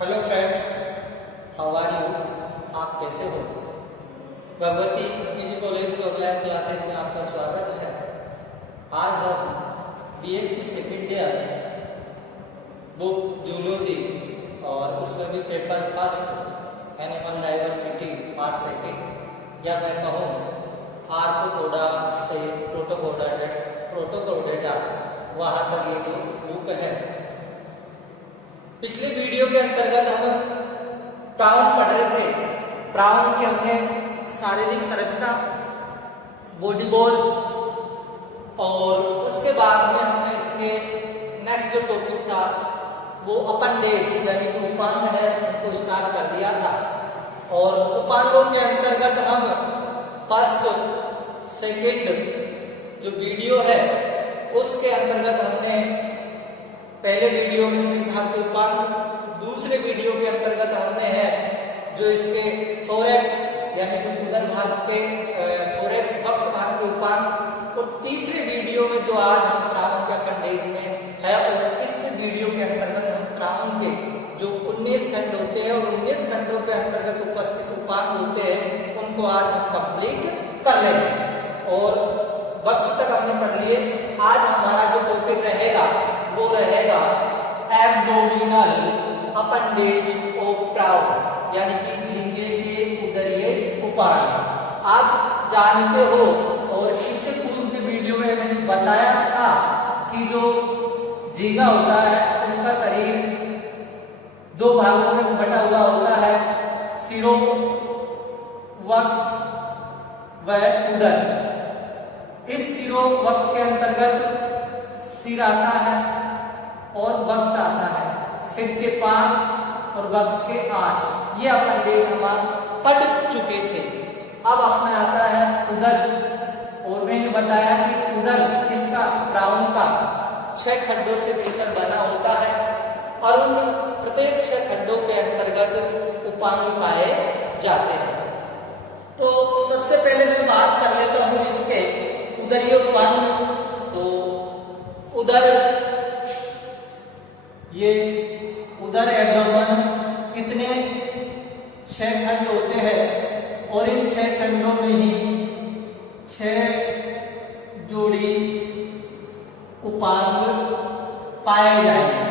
Hello friends, how are you? आप कैसे हो? भगवती पीजी कॉलेज के ऑनलाइन क्लासेज में आपका स्वागत है। आज हम BSc second year book zoology और उसमें भी paper first animal diversity part second, या मैं कहूँ आर्थ्रोपोडा से प्रोटोकोडेटा, वहाँ तक ये जो बुक है। पिछले वीडियो के अंतर्गत हम प्राउन पढ़ रहे थे। प्राउन की हमने शारीरिक संरचना, बॉडी बोल, और उसके बाद में हमने इसके नेक्स्ट जो टॉपिक था वो अपेंडेज यानी कि उपांग है, उनको स्टार्ट कर दिया था। और उपांगों के अंतर्गत हम फर्स्ट सेकेंड जो वीडियो है उसके अंतर्गत हमने पहले वीडियो में सीखा कि उपांग, दूसरे वीडियो के अंतर्गत हमने है जो इसके थोरैक्स यानी कि उदर भाग पे थोरैक्स बक्स भाग के उपांग, और तीसरे वीडियो में जो आज हम प्राउन के अपेंडेज में है, और इस वीडियो के अंतर्गत हम प्राउन के जो 19 खंड होते हैं और 19 खंडों के अंतर्गत उपस्थित उपांग होते हैं उनको आज हम कंप्लीट कर लेंगे। और बक्स तक हमने पढ़ लिए। आज हमारा जो टॉपिक रहेगा वो रहेगा एब्डोमिनल अपेंडेज ऑफ प्राउन, यानी कि झींगे के उदरीय उपांग। आप जानते हो, और इससे पूर्व के वीडियो में मैंने बताया था कि जो झींगा होता है उसका शरीर दो भागों में बटा हुआ होता है, सिरों, वक्ष व उदर। इस सिरों वक्ष के अंतर्गत सिर आता है और वक्ष आता है। सिर के 5 और वक्ष के 8, ये अपेंडेज हम पढ़ चुके थे। अब अपना आता है उदर, और मैंने बताया कि उदर इसका प्राउन का 6 खंडों से मिलकर बना होता है, और उन प्रत्येक 6 खंडों के अंतर्गत उपांग पाए जाते हैं। तो सबसे पहले मैं बात कर लेता हूँ इसके उदरीय उपांग। तो उदर, ये उदर एब्डोमेन कितने 6 खंड होते हैं, और इन 6 खंडों में ही 6 जोड़ी उपांग पाए जाएंगे।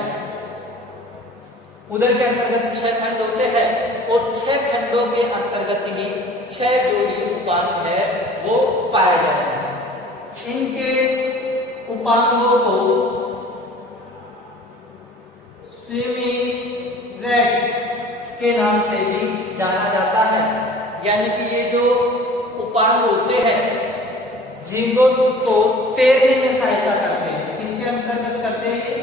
उदर के अंतर्गत 6 खंड होते हैं और 6 खंडों के अंतर्गत ही 6 जोड़ी उपांग है वो पाए जाएंगे। इनके उपांगों को स्विमिंग रेट्स के नाम से भी जाना जाता है, यानी कि ये जो उपांग होते हैं झींगों को तैरने में सहायता करते हैं। इसके अंतर्गत करते हैं,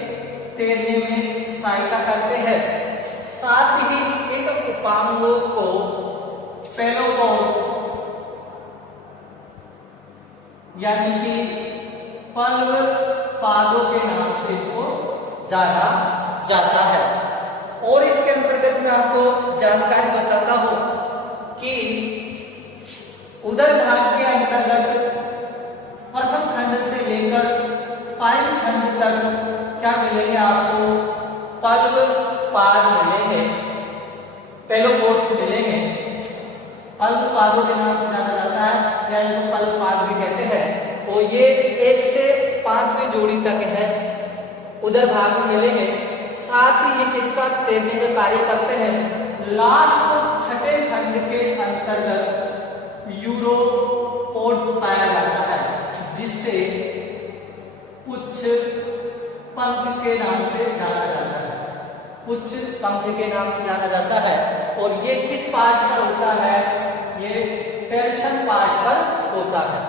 तैरने में सहायता करते हैं। साथ ही इन उपांगों को फेलोपोड यानी कि पल्व पादों के नाम से इनको जाना जाता है। और इसके अंतर्गत मैं आपको जानकारी बताता हूं कि उदर भाग के अंतर्गत प्रथम खंड से लेकर 5 खंड तक क्या मिलेंगे आपको? पल्व पाद मिलेंगे, पेलोपोड्स मिलेंगे। पल्व पादों के नाम से जाना जाता है, या इनको पल्व पाद भी कहते हैं। और ये 1 से 5वीं जोड़ी तक है उदर भाग में मिलेंगे। साथ ही ये किसका तैरने में कार्य करते हैं? लास्ट 6ठे खंड के अंतर्गत यूरोपोड्स पाया जाता है, जिससे पुच्छ पंख के नाम से जाना जाता है। पुच्छ पंख के नाम से जाना जाता है। और ये किस पार्ट पर होता है? ये टेल्सन पार्ट पर होता है।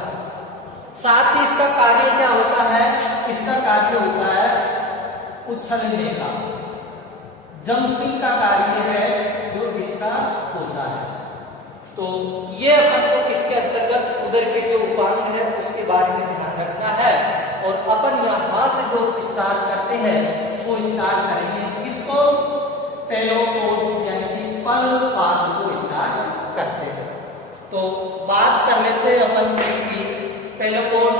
साथ ही इसका कार्य क्या होता है? इसका कार्य होता है उछलने का, जंपिंग का कार्य है जो इसका होता है। तो ये अपन को किसके अंतर्गत उदर के जो उपांग है उसके बारे में ध्यान रखना है। और अपन यहां से जो स्टार्ट करते हैं वो स्टार्ट करेंगे किसको? पेलोपोड्स यानी कि पल्व पाद को स्टार्ट करते हैं। तो बात कर लेते हैं अपन इसकी पेलोपोड।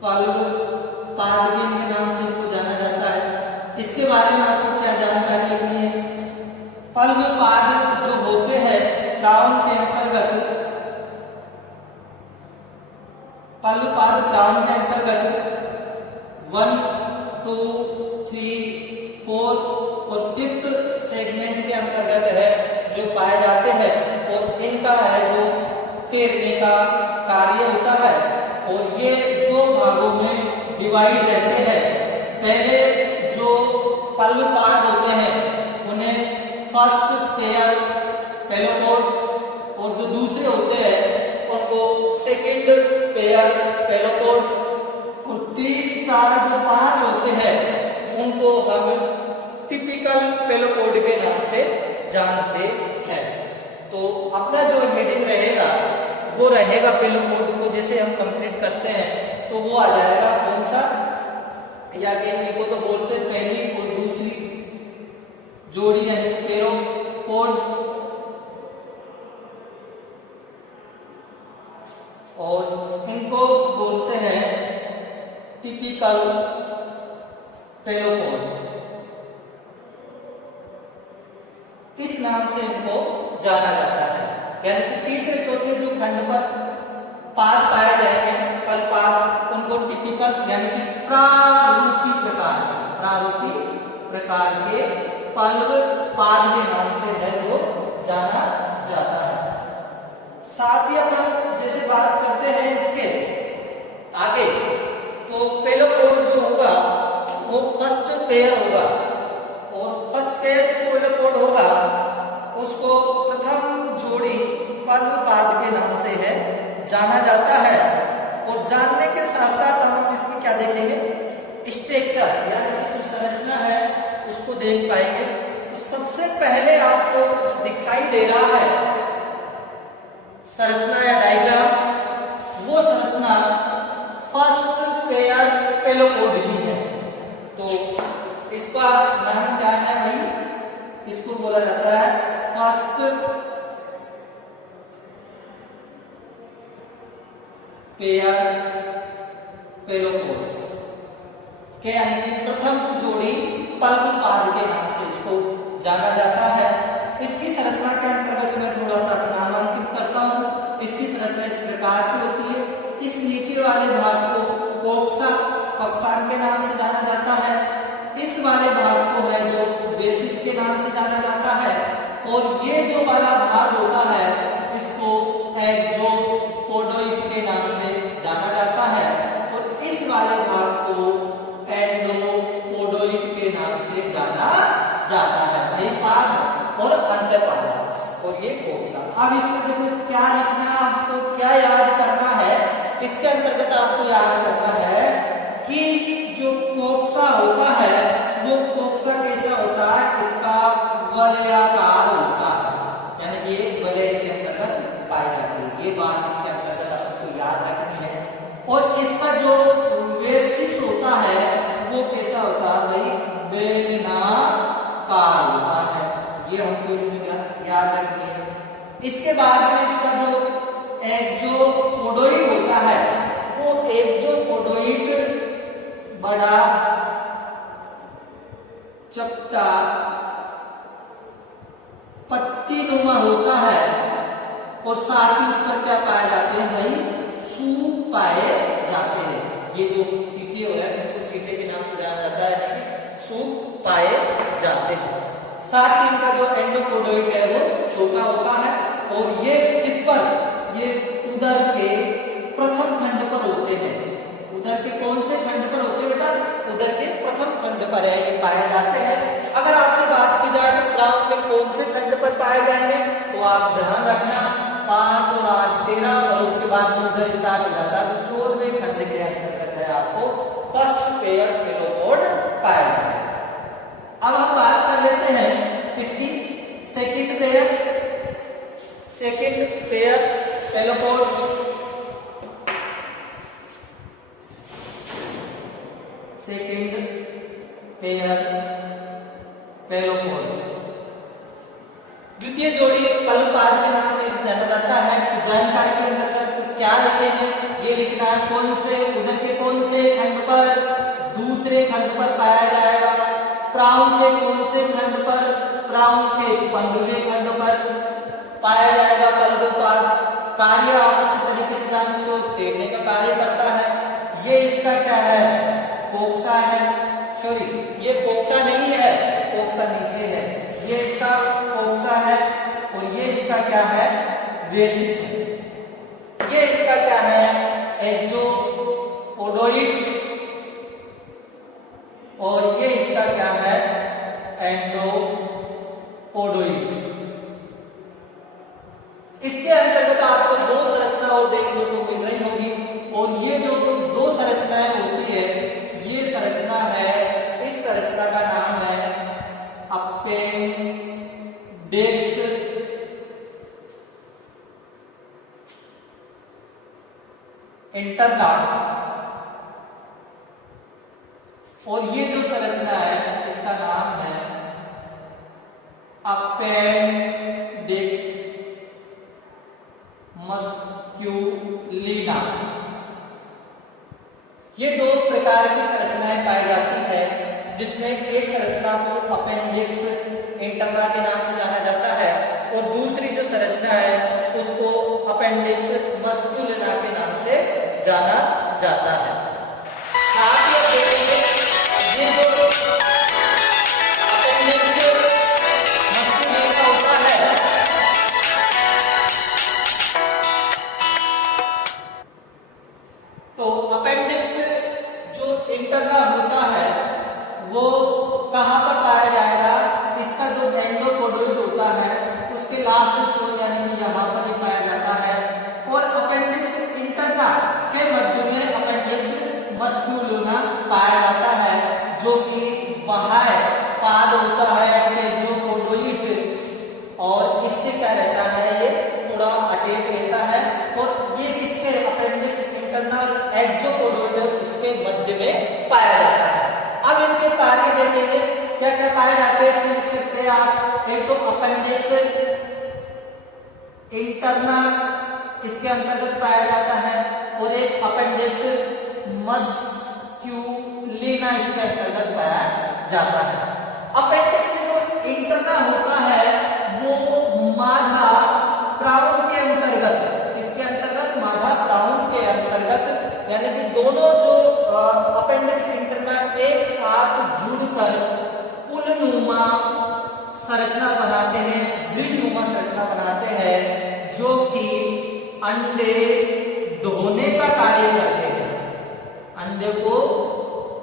पल्व इसके बारे में आपको क्या जानकारी लिखनी है? पल्व पाद जो होते हैं क्राउन के अंतर्गत, पल्व पाद क्राउन के अंतर्गत 1, 2, 3, 4 और 5th सेगमेंट के अंतर्गत है जो पाए जाते हैं और इनका है जो तैरने का कार्य होता है और ये दो भागों में डिवाइड रहते हैं। पहले जो पल्व पाद होते हैं उन्हें फर्स्ट पेयर पेलोपोड और जो दूसरे होते हैं उनको सेकंड पेयर पेलोपोड और 3, 4 जो 5 होते हैं उनको हम टिपिकल पेलोपोड के नाम से जानते हैं। तो अपना जो हेडिंग रहेगा वो रहेगा पेलोपोड को जैसे हम कंप्लीट करते हैं तो वो आ जाएगा कौन सा, या इनको तो बोलते हैं पहली और दूसरी जोड़ी यानी पेलोपोड्स, और इनको बोलते हैं टिपिकल पेलोपोड। इस नाम से इनको जाना जाता है। यानी कि तीसरे चौथे जो खंड पर पाद पाए जाएंगे पल्व पाद उनको टिपिकल यानी कि प्रारूपी प्रकार के पल्व पाद के नाम से है जो जाना जाता है। साथ ही अपन जैसे बात करते हैं इसके आगे तो पेलोपोड जो होगा वो फर्स्ट पेयर होगा और फर्स्ट पेयर जो पेलोपोड होगा उसको प्रथम जोड़ी पल्व पाद के नाम से है जाना जाता है। और जानने के साथ साथ हम इसमें क्या देखेंगे, स्ट्रक्चर यानी कि जो संरचना है उसको देख पाएंगे। तो सबसे पहले आपको दिखाई दे रहा है संरचना या डायग्राम, वो संरचना फर्स्ट पेयर पेलोपोड की है। तो इसका नाम क्या है भाई, इसको बोला जाता है फर्स्ट पेयर पेलोपोड्स के यानी प्रथम जोड़ी पल्व पाद के नाम से इसको जाना जाता है। इसकी संरचना के अंतर्गत मैं थोड़ा सा नामांकित करता हूँ। इसकी संरचना इस प्रकार से होती है। इस नीचे वाले भाग को कोक्सा कॉक्सान के नाम से जाना जाता है। इस वाले भाग को है जो बेसिस के नाम से जाना जाता है और ये जो वाला भाग होता है इसको एक्सोपोडोइड के नाम से जाना जाता है और इस वाले भाग को एंडोपोडोइड के नाम से जाना जाता है। भाई पाद और अंतःपाद और ये कोक्सा। अब इसमें देखो क्या लिखना, आपको क्या याद करना है, इसके अंतर्गत आपको याद करना है कि जो कोक्सा होता है वो कोक्सा कैसा होता है, इसका वलयाकार होता है, यानी कि एक वलय इसके अंतर्गत पाई जाती है। ये बात इसके अंतर्गत आपको याद रखनी है। और इसका जो बेसिस होता है वो कैसा होता है भाई, बेलनाकार होता है। ये हमको इसमें याद रखनी है। इसके बाद में इसका जो एक्सोपोडोइड होता है वो एक्सोपोडोइड बड़ा चपटा पत्तीनुमा होता है और साथ ही उस पर क्या पाए जाते हैं भाई, सूप पाए जाते हैं। ये जो सीटे है उनको सीटे के नाम से जाना जाता है, यानी सूप पाए जाते हैं। साथ ही इनका जो एंडोपोडोइड है वो छोटा होता है और ये इस पर ये उदर के प्रथम खंड पर होते हैं। उदर के कौन से खंड पर होते हैं बेटा, उदर के प्रथम खंड पर है ये पाए जाते हैं। अगर आपसे बात की जाए तो क्राउन के कौन से खंड पर पाए जाएंगे तो आप ध्यान रखना 5 और 8, 13 और उसके बाद में उधर स्टार्ट हो जाता है। तो 14वें खंड के अंतर्गत है आपको फर्स्ट पेयर पेलोपोड पाया जाता है। अब हम बात कर लेते हैं इसकी सेकंड पेयर पेलोपोड्स। सेकंड पेयर पेलोपोड्स द्वितीय जोड़ी पल्व पाद के नाम से जाना जाता है। तो जानकारी के अंतर्गत क्या लिखेंगे, ये लिखना है कौन से उधर के कौन से खंड पर, दूसरे खंड पर पाया जाएगा। प्राउन के कौन से खंड पर, प्राउन के 15वें खंड पर पाया जाएगा पल्गोपाद। कार्य आप अच्छी तरीके से जानते हो, तैरने का कार्य करता है। ये इसका क्या है, कोक्सा है, सॉरी ये कोक्सा नहीं है, कोक्सा नीचे है, ये इसका कोक्सा है और ये इसका क्या है, वेसिस है। ये इसका क्या है, एक्सोपोडोइड और ये इसका क्या है, एंडोपोडोइड। इसके अंतर्गत आपको दो संरचना और देखने को मिल रही होगी और ये जो दो संरचनाएं होती है, ये संरचना है, इस संरचना का नाम है अपेंडिक्स इंटरना और ये जो संरचना है इसका नाम है अपेंडिक्स मस्क्यूलिना। ये दो प्रकार की संरचनाएं पाई जाती है, जिसमें एक संरचना को अपेंडिक्स इंटरना के नाम से जाना जाता है और दूसरी जो संरचना है उसको अपेंडिक्स मस्क्यूलिना के नाम से जाना जाता है। साथ ही देखेंगे ये जो अपेंडिक्स मस्क्यूलिना होता है, तो अपेंडिक्स जो इंटरना होता है वो कहां पर पाया जाएगा, इसका जो एंडोपोडोइड होता है उसके लास्ट छोर यानी कि यहां पर ही पाया जाता है और अपेंडिक्स इंटरना के मध्य में अपेंडिक्स मस्क्यूलिना पाया जाता है, जो कि बाह्य पाद होता है एंडोपोडोइड और इससे क्या रहता है, ये थोड़ा अटैच रहता है और ये किसके अपेंडिक्स इंटरना एक्सोपोडोइड इसके मध्य में पाया जाता है। अब इनके कार्य देखेंगे क्या क्या पाए जाते हैं, इसमें लिख सकते हैं आप, एक तो अपेंडिक्स इंटरना इसके अंतर्गत पाया जाता है और एक अपेंडिक्स मस्क्यूलिना इसके अंतर्गत पाया जाता है। अपेंडिक्स जो इंटरना होता है वो माधा प्राउन के अंतर्गत, इसके अंतर्गत माधा प्राउन के अंतर्गत, यानी कि दोनों जो अपेंडिक्स इंटरना एक साथ जुड़कर पुलनुमा संरचना बनाते हैं, ब्रिजनुमा संरचना बनाते हैं, जो कि अंडे ढोने का कार्य करते हैं। अंडे को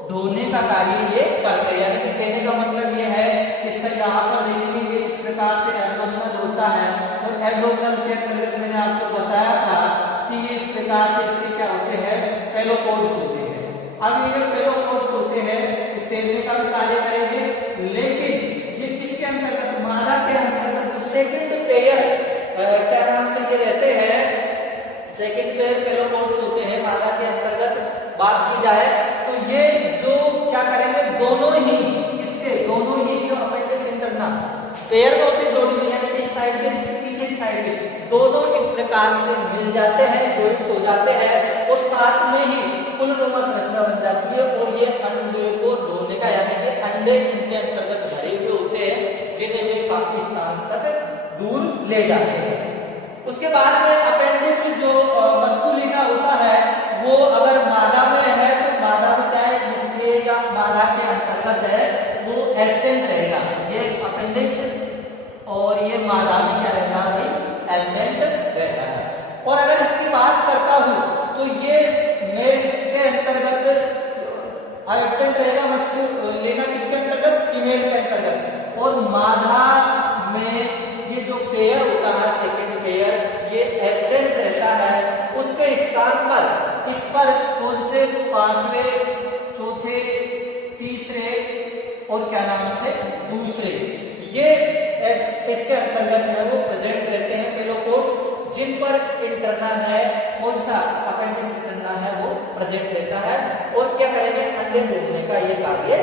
ढोने का कार्य ये करते हैं, यानी कि कहने का मतलब ये है, इसका यहाँ पर देखेंगे इस प्रकार से एब्डोमिनल होता है और एब्डोमिनल के अंतर्गत मैंने आपको बताया था कि ये इस प्रकार से इसके क्या होते हैं, पेलोपोड्स होते हैं। अब ये जो पेलोपोड्स होते हैं तैरने का भी कार्य करेंगे, लेकिन ये किसके अंतर्गत, मादा के अंतर्गत सेकंड पेयर क्या नाम से ये रहते हैं, सेकंड पेयर पेलोपोड्स होते हैं मादा के अंतर्गत बात की जाए तो ये जो क्या करेंगे, दोनों ही जो अपेंडिक्स इंटरना पेयर में होते जोड़ी में, यानी इस साइड के पीछे की साइड में दोनों इस प्रकार से मिल जाते हैं, जॉइंट हो जाते हैं और साथ में ही पुलनुमा संरचना बन जाती है और ये अंडे को ढोने का, यानी कि अंडे इनके अंतर्गत भरे हुए होते हैं, जिन्हें वे काफी स्थान तक दूर ले जाते हैं। उसके बाद में अपेंडिक्स जो मस्क्यूलिना होता है वो अगर मादा में है तो मादा में क्या है, निष्क्रिय या मादा के अंतर्गत है, वो एब्सेंट रहेगा ये अपेंडिक्स, और ये मादा में क्या रहता है, एब्सेंट रहता है। और अगर इसकी बात करता हूं तो ये मेल के अंतर्गत एब्सेंट रहेगा, मस्क्यूलिना किसके अंतर्गत, फीमेल के अंतर्गत, और मादा में ये जो पेयर होता है सेकंड पेयर ये एब्सेंट रहता है। उसके स्थान पर इस पर कौन से पांचवे, चौथे, तीसरे और क्या नाम से दूसरे, ये इसके अंतर्गत है वो प्रेजेंट रहते हैं पेलोपोड्स, जिन पर इंटरना है, कौन सा अपेंडिक्स इंटरना है वो प्रेजेंट रहता है और क्या करेंगे, अंडे ढोने का ये कार्य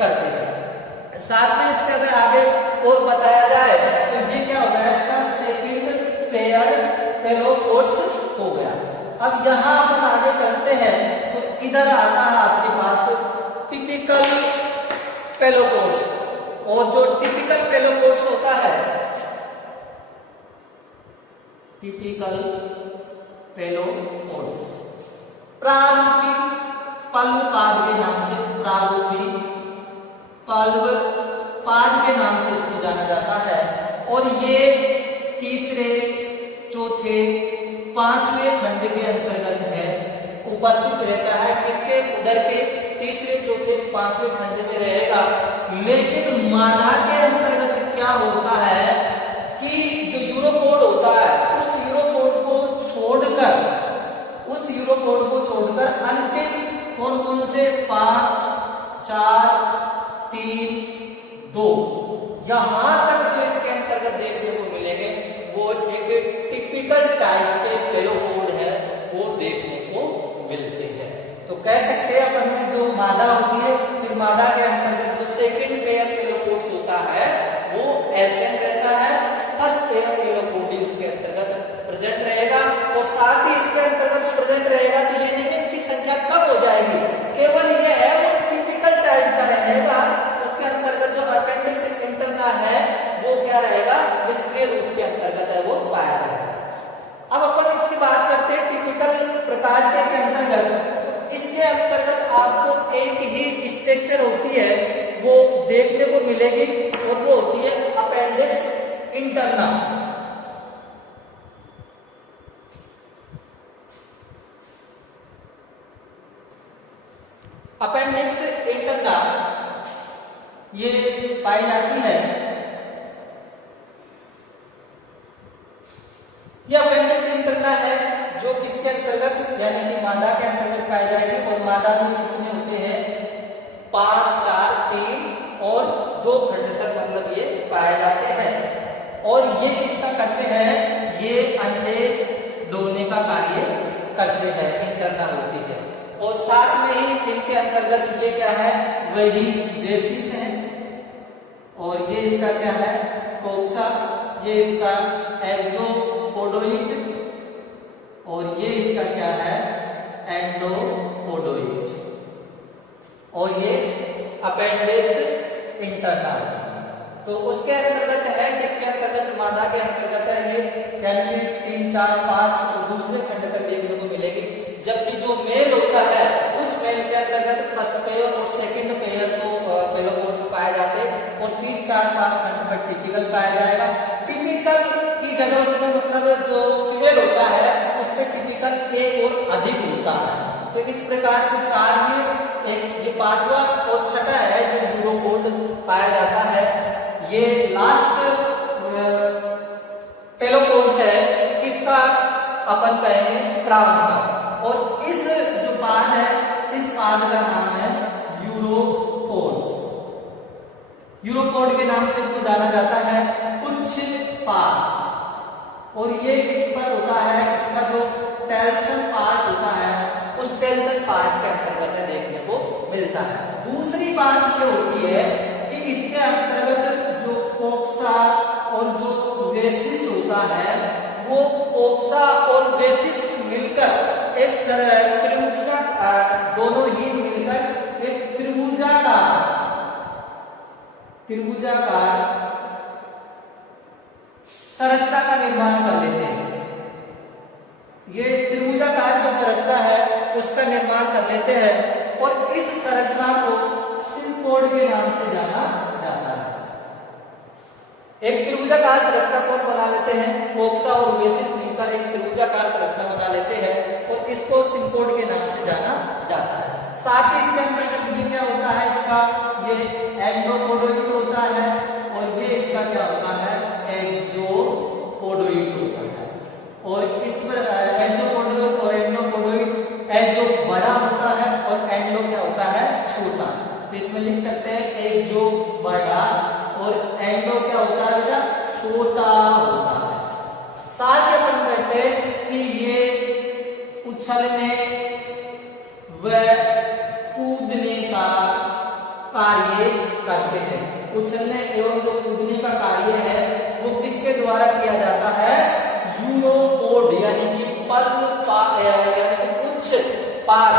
करते हैं। साथ में इसके अगर आगे और बताया जाए तो ये क्या हो गया, इसका सेकंड पेयर पेलोपोड्स हो गया। अब यहां अपन आगे चलते हैं तो इधर आता है आपके पास टिपिकल पेलोपोड्स। और जो टिपिकल पेलोपोड्स होता है, टिपिकल पेलोपोड्स प्रारूपिक पल्वपाद के नाम से, प्रारूपिक पल्वपाद के नाम से इसको जाना जाता है। और ये तीसरे, चौथे, पांचवें खंड के अंतर्गत है, उपस्थित रहता है। किसके? उदर के तीसरे, चौथे, पांचवें खंड में रहेगा। लेकिन मादा के अंतर्गत क्या होता है कि जो यूरोपोड होता है उस यूरोपोड को छोड़कर अंतिम कौन कौन से 5, 4, 3, 2 यहां तक जो इसके अंतर्गत देखने को मिलेंगे वो एक टिपिकल टाइप के पेलोपोड है, वो देखने को मिलते हैं। तो कह सकते हैं अपन में जो मादा होती है, फिर मादा के अंतर्गत जो सेकंड पेयर पेलोपोड्स होता है वो एब्सेंट रहता है, फर्स्ट पेयर पेलोपोड उसके अंतर्गत प्रेजेंट रहेगा। और साथ ही इसके अंतर्गत प्रेजेंट रहेगा तो ये नहीं की संख्या कम हो जाएगी, केवल ये है वो टिपिकल टाइप का रहेगा। उसके अंतर्गत जो अपेंडिक्स इंटरना है वो क्या रहेगा? निष्क्रिय रूप के अंतर्गत है, वो पाया जाएगा। अब अपन इसकी बात करते हैं टिपिकल प्रकार के अंतर्गत। इसके अंतर्गत आपको एक ही स्ट्रक्चर होती है वो देखने को मिलेगी और वो होती है अपेंडिक्स इंटरना। अपेंडिक्स इंटरना ये पाई जाती है। यह अपेंडिक्स इंटरना है जो किसके अंतर्गत, यानी कि मादा के अंतर्गत पाई जाएगी। और मादा में कितने होते हैं? 5, 4, 3 और 2 खंड तक मतलब ये पाए जाते हैं। और ये किसका करते हैं? ये अंडे डोने का कार्य करते हैं, इंटरना होती है। और साथ में ही इनके अंतर्गत ये क्या है? वही बेसिस है। और ये इसका क्या है? कोक्सा। ये इसका एक्सोपोडोइड और ये इसका क्या है? एंडोपोडोइड। और ये अपेंडिक्स इंटरना। तो उसके अंतर्गत है, किसके अंतर्गत? मादा के अंतर्गत है ये, यानी 3, 4, 5 और दूसरे खंड तक देखने को मिलेगी। जबकि जो मेल होता है उस मेल के अंतर्गत फर्स्ट पेयर और सेकंड पेयर को पेलोपोड्स पाए जाते हैं। और 3, 4, 5 खंड पर टिपिकल पाया जाएगा। टिपिकल की जगह उसमें मतलब जो फीमेल होता है उसमें टिपिकल एक और अधिक होता है। तो इस प्रकार से 4 ही, एक ये 5वां और 6ठा है जो यूरोपोड पाया जाता है। ये लास्ट पेलोपोड्स है, किसका अपन कहेंगे? प्राउन का। और इस जो पाद है, इस पाद का नाम है यूरोपोड्स। यूरोपोड के नाम से इसको जाना जाता है, उच्च पाद। और ये किस पर होता है? इसका जो टेल्सन पार्ट होता है उस टेल्सन पार्ट के अंतर्गत देखने को मिलता है। दूसरी बात ये होती है कि इसके अंतर्गत जो कोक्सा और जो बेसिस होता है वो कोक्सा और बेसिस मिलकर एक त्रिभुजाकार, दोनों ही मिलकर एक त्रिभुजाकार संरचना का निर्माण कर लेते हैं। ये त्रिभुजाकार जो संरचना है उसका निर्माण कर लेते हैं और इस संरचना को सिम्पोड के नाम से जाना जाता है। एक त्रिभुजाकार संरचना कौन बना लेते हैं? कोक्सा और बेसिस मिलकर एक त्रिभुजाकार संरचना बना लेते हैं और इसको सिम्पोड के नाम से जाना जाता है। साथ ही इसके अंदर ये क्या होता है? इसका ये एंडोपोडोइड होता है और ये इसका क्या होता है? एक्सोपोडोइड होता है। और इस पर एक्सोपोडोइड और एंडोपोडोइड, एक्सो बड़ा होता है और एंडो क्या होता है? छोटा। तो इसमें लिख सकते हैं एक्सो बड़ा और एंडो क्या होता है बेटा? छोटा होता है। साथ ही अपन कहते हैं कि ये उछलने व कूदने का कार्य करते हैं। उछलने एवं जो कूदने का कार्य है वो किसके द्वारा किया जाता है? यूरोपोड यानी कि उच्च पाद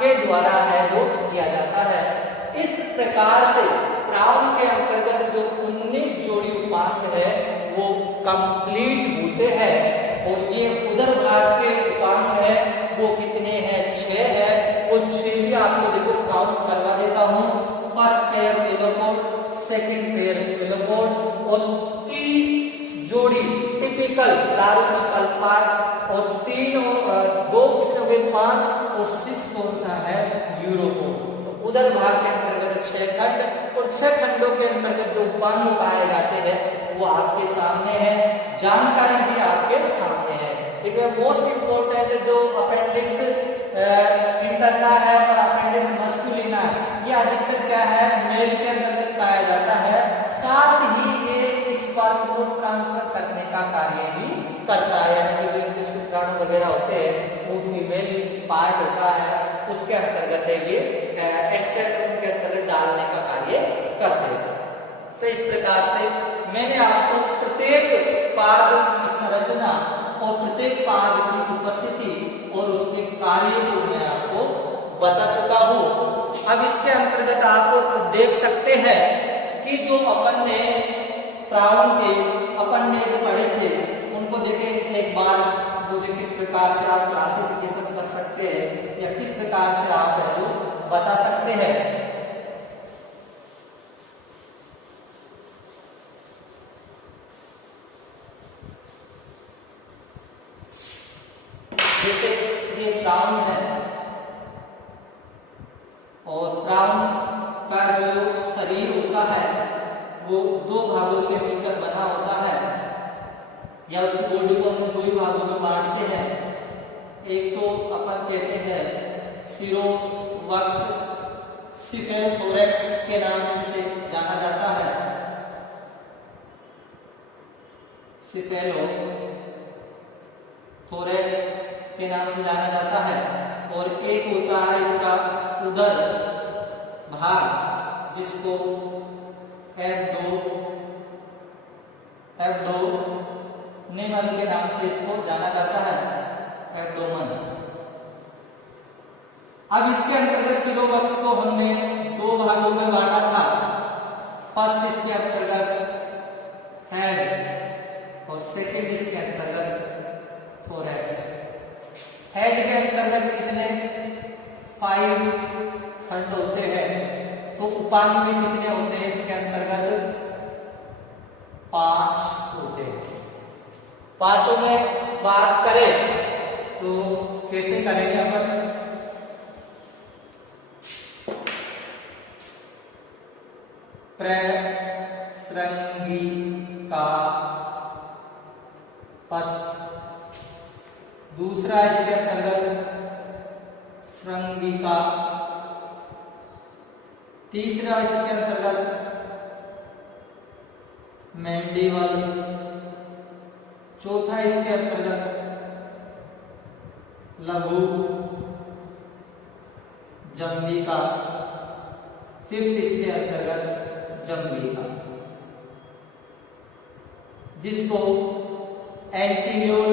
के द्वारा है वो किया जाता है। इस प्रकार से क्राउन के अंतर्गत उपांग है वो कंप्लीट होते हैं। और ये उदर भाग के उपांग है वो कितने हैं, 6 है। वो 6 भी आपको देखो काउंट करवा देता हूँ। फर्स्ट पेयर किलोपोड, सेकंड पेयर किलोपोड और 3 जोड़ी टिपिकल लारूपिकल पार्ट और 3 और 2 कितने हो गए, 5 और 6 कौन सा है, यूरोपोड। तो उदर भाग के अंतर्गत 6 खंड और 6 खंडों के अंतर्गत जो उपांग पाए जाते हैं वो आपके सामने है, जानकारी भी आपके सामने है। लेकिन मोस्ट इंपोर्टेंट जो अपेंडिक्स इंटरना है और अपेंडिक्स मस्कुलिना है, ये अधिकतर क्या है, मेल के अंतर्गत पाया जाता है। साथ ही ये स्पर्म को ट्रांसफर करने का कार्य भी करता है, यानी कि जो इनके शुक्राणु वगैरह होते हैं वो फीमेल पार्ट होता है, उसके अंतर्गत है ये एक्सट्रैक्ट के अंतर्गत डालने का कार्य करते हैं। तो इस प्रकार से मैंने आपको प्रत्येक पाद की संरचना और प्रत्येक पाद की उपस्थिति और उसके कार्य को मैं आपको बता चुका हूँ। अब इसके अंतर्गत आप देख सकते हैं कि जो अपन ने प्रावण के अपन ने पढ़े थे उनको देखे एक बार, मुझे किस प्रकार से आप क्लासिफिकेशन कर सकते हैं या किस प्रकार से आप जो बता सकते हैं। जैसे ये प्रावण है और प्रावण का जो शरीर होता है वो 2 भागों से मिलकर बना होता है, या उसकी बॉडी को हम 2 भागों में बांटते हैं। एक तो अपन कहते हैं सिरोवक्स सिफेलोथोरैक्स के नाम से जाना जाता है, सिफेलोथोरैक्स के नाम से जाना जाता है। और एक होता है इसका उदर भाग जिसको एब्डोमिनल के नाम से इसको जाना जाता है, एब्डोमेन। अब इसके अंतर्गत सिरोवक्स को हमने 2 भागों में बांटा था। फर्स्ट इसके अंतर्गत हेड और सेकंड इसके अंतर्गत थोरैक्स। हेड के अंतर्गत कितने 5 खंड होते हैं, तो उपांग में कितने होते हैं इसके अंतर्गत 5 होते हैं। पांचों में बात करें तो कैसे करेंगे अपन, प्रसृंगिका फर्स्ट, दूसरा इसके अंतर्गत श्रृंगिका, तीसरा इसके अंतर्गत मैंडिबल, चौथा इसके अंतर्गत लघु जंबिका, फिफ्थ इसके अंतर्गत जंबिका, जिसको एंटीरियर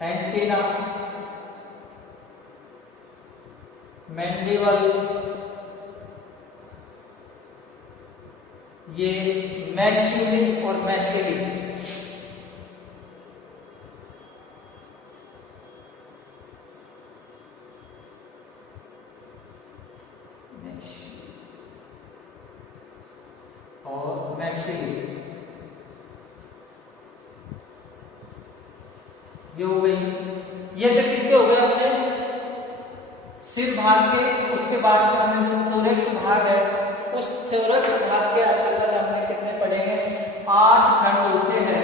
एंटीना, मैंडिबल, ये मैक्सिली और मैक्सिली, और मैक्सिली ये हो गई। ये तो किसके हो गए अपने सिर भाग के। उसके बाद में हमने जो थोरैक्स भाग है उस थोरैक्स भाग के अंतर्गत हमने कितने पढ़ेंगे 8 खंड होते हैं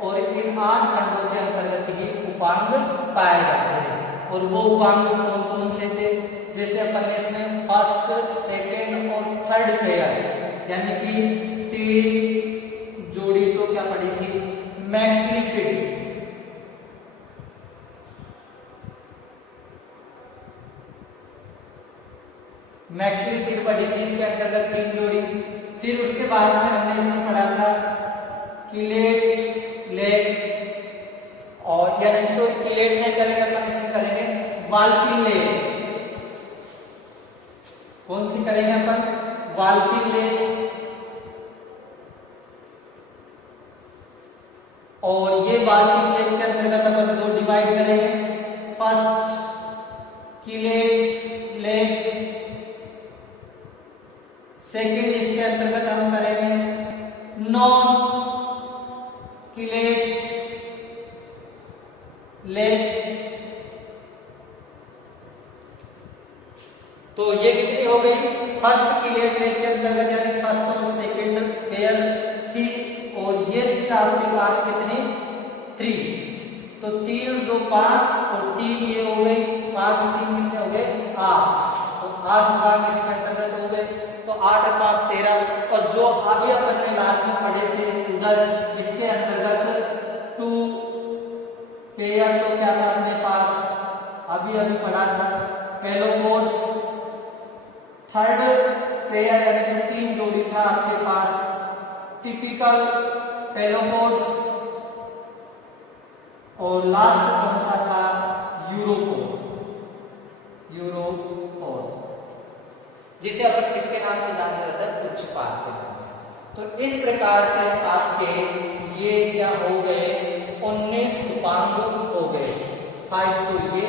और इन 8 खंडों के अंतर्गत ही उपांग पाए जाते हैं। और वो उपांग कौन कौन से थे, जैसे अपन ने इसमें फर्स्ट सेकेंड और थर्ड पेयर यानी कि 3 जोड़ी तो क्या पड़ी थी मैक्सिली फिट, मैक्सिली फिट पड़ी थी, इसके अंतर्गत 3 जोड़ी। फिर उसके बाद में हमने इसमें वाल्किन लेक, और ये वाल्किन लेक के अंतर्गत अपन दो डिवाइड करेंगे, फर्स्ट किलेट लेक, सेकंड इसके अंतर्गत हम करेंगे नॉन किलेट लेक। तो ये कितनी हो गई, फर्स्ट किलेट लेक के अंतर्गत यानी फर्स्ट और सेकंड पेयर थी, और ये थी आपके पास कितनी 3, तो 3 2 5 और 3 ये हो गई 5 3 कितने हो गए 8, तो 8 भाग इसके अंतर्गत हो गए, तो 8 भाग 13, और जो अभी अपन ने लास्ट में पढ़े थे उधर इसके अंतर्गत 2 पेयर, तो क्या था अपने पास अभी पढ़ा था पहलो कोर्स, थर्ड पेयर यानी कि 3 जोड़ी था आपके पास टिपिकल पहलो कोर्स, और लास्ट कौन सा था यूरोकोड, जिसे अपन किसके नाम से जाना जाता है, उच्चपाद के नाम से। तो इस प्रकार से आपके ये क्या हो गए 19 उपांग हो गए, 5 तो ये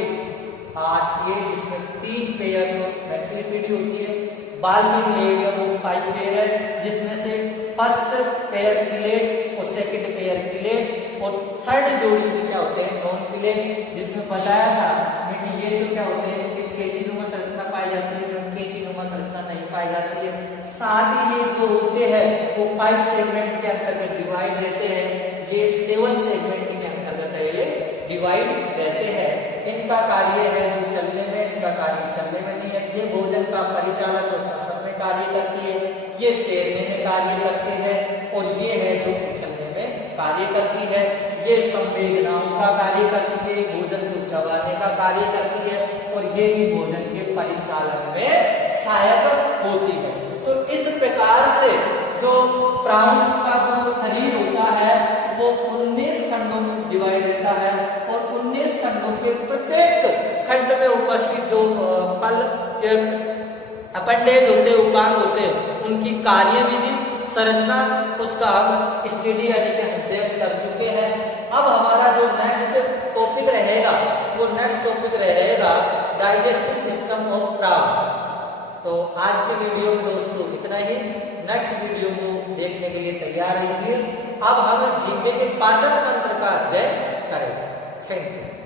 8 ये, जिसमें 3 पेयर नेचुरल पीढ़ी होती है, वाल्किन लेक वो 5 पेयर है, जिसमें से फर्स्ट पेयर किलेट और सेकंड पेयर किलेट, और थर्ड जोड़ी जो क्या होते हैं नॉन किलेट, जिसमें बताया था कि ये तो क्या होते हैं कि कैंचीनुमा संरचना पाई जाती है, कैंचीनुमा संरचना नहीं पाई जाती है, साथ ही ये जो होते हैं वो 5 सेगमेंट के अंतर्गत डिवाइड रहते हैं, ये 7 सेगमेंट के अंतर्गत है ये डिवाइड रहते हैं। इनका कार्य है जो चलने में, इनका कार्य चलने में नहीं है, ये भोजन का परिचालन और श्वसन में कार्य करती है, ये तैरने में कार्य करते हैं, और ये है जो उछलने में कार्य करती है, ये संवेदनाओं का कार्य करती है, भोजन को चबाने का कार्य करती है, और ये भी भोजन के परिचालन में सहायक होती है। तो इस प्रकार से जो प्राणी का जो शरीर होता है वो 19 खंडों में डिवाइड रहता है, और 19 खंडों के प्रत्येक खंड में उपस्थित जो पल अपेंडेज होते, उपांग होते, उनकी कार्यविधि संरचना उसका हम स्टडी यानी कि अध्ययन कर चुके हैं। अब हमारा जो नेक्स्ट टॉपिक रहेगा वो नेक्स्ट टॉपिक रहेगा डाइजेस्टिव सिस्टम ऑफ प्राणी। तो आज के वीडियो में दोस्तों इतना ही, नेक्स्ट वीडियो को देखने के लिए तैयार रहिए। अब हम जीके के पाचन तंत्र का अध्ययन करेंगे। Thank you.